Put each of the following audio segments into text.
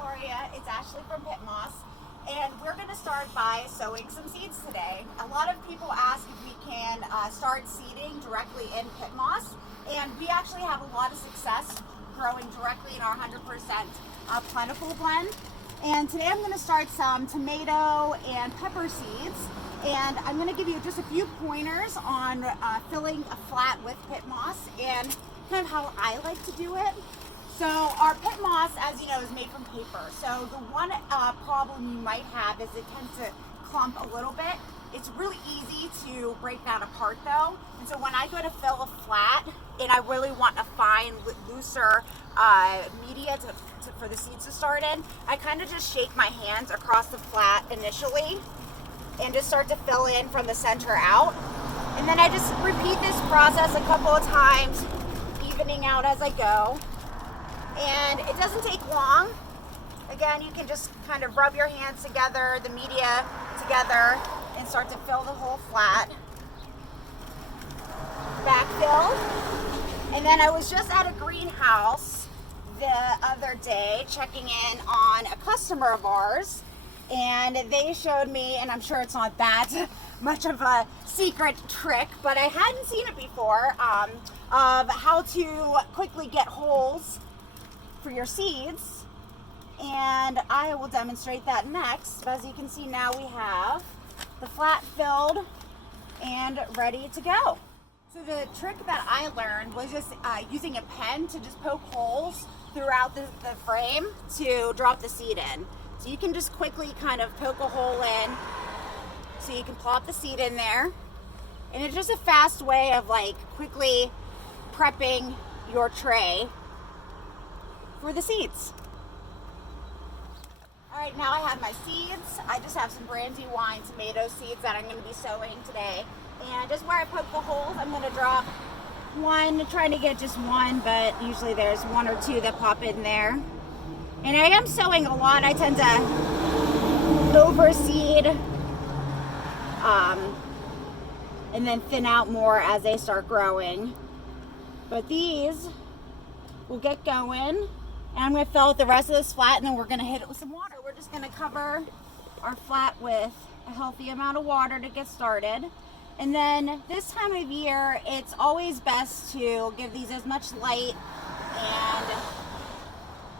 Victoria. It's Ashley from PittMoss, and we're going to start by sowing some seeds today. A lot of people ask if we can start seeding directly in PittMoss, and we actually have a lot of success growing directly in our 100% plentiful blend. And today I'm going to start some tomato and pepper seeds, and I'm going to give you just a few pointers on filling a flat with PittMoss and kind of how I like to do it. So our PittMoss, as you know, is made from paper. So the one problem you might have is it tends to clump a little bit. It's really easy to break that apart though. And so when I go to fill a flat and I really want a fine, looser media for the seeds to start in, I kind of just shake my hands across the flat initially and just start to fill in from the center out. And then I just repeat this process a couple of times, evening out as I go. And it doesn't take long. Again, you can just kind of rub your hands together, the media together, and start to fill the whole flat. Backfill. And then I was just at a greenhouse the other day checking in on a customer of ours, and they showed me, and I'm sure it's not that much of a secret trick, but I hadn't seen it before, of how to quickly get holes for your seeds, and I will demonstrate that next. As you can see, now we have the flat filled and ready to go. So the trick that I learned was just using a pen to just poke holes throughout the frame to drop the seed in. So you can just quickly kind of poke a hole in so you can plop the seed in there, and it's just a fast way of like quickly prepping your tray for the seeds. All right, now I have my seeds. I just have some Brandywine tomato seeds that I'm going to be sowing today. And just where I poke the holes, I'm going to drop one, trying to get just one, but usually there's one or two that pop in there. And I am sowing a lot. I tend to overseed and then thin out more as they start growing. But these will get going. And I'm going to fill out the rest of this flat, and then we're going to hit it with some water. We're just going to cover our flat with a healthy amount of water to get started. And then this time of year, it's always best to give these as much light and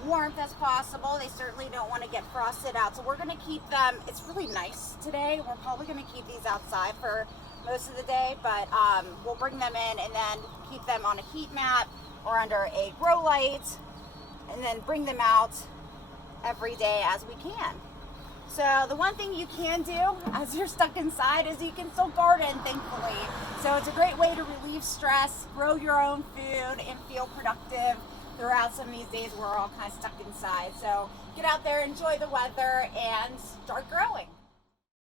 warmth as possible. They certainly don't want to get frosted out. So we're going to keep them, it's really nice today. We're probably going to keep these outside for most of the day, but we'll bring them in and then keep them on a heat mat or under a grow light, and then bring them out every day as we can. So the one thing you can do as you're stuck inside is you can still garden, thankfully. So it's a great way to relieve stress, grow your own food, and feel productive throughout some of these days where we're all kind of stuck inside. So get out there, enjoy the weather, and start growing.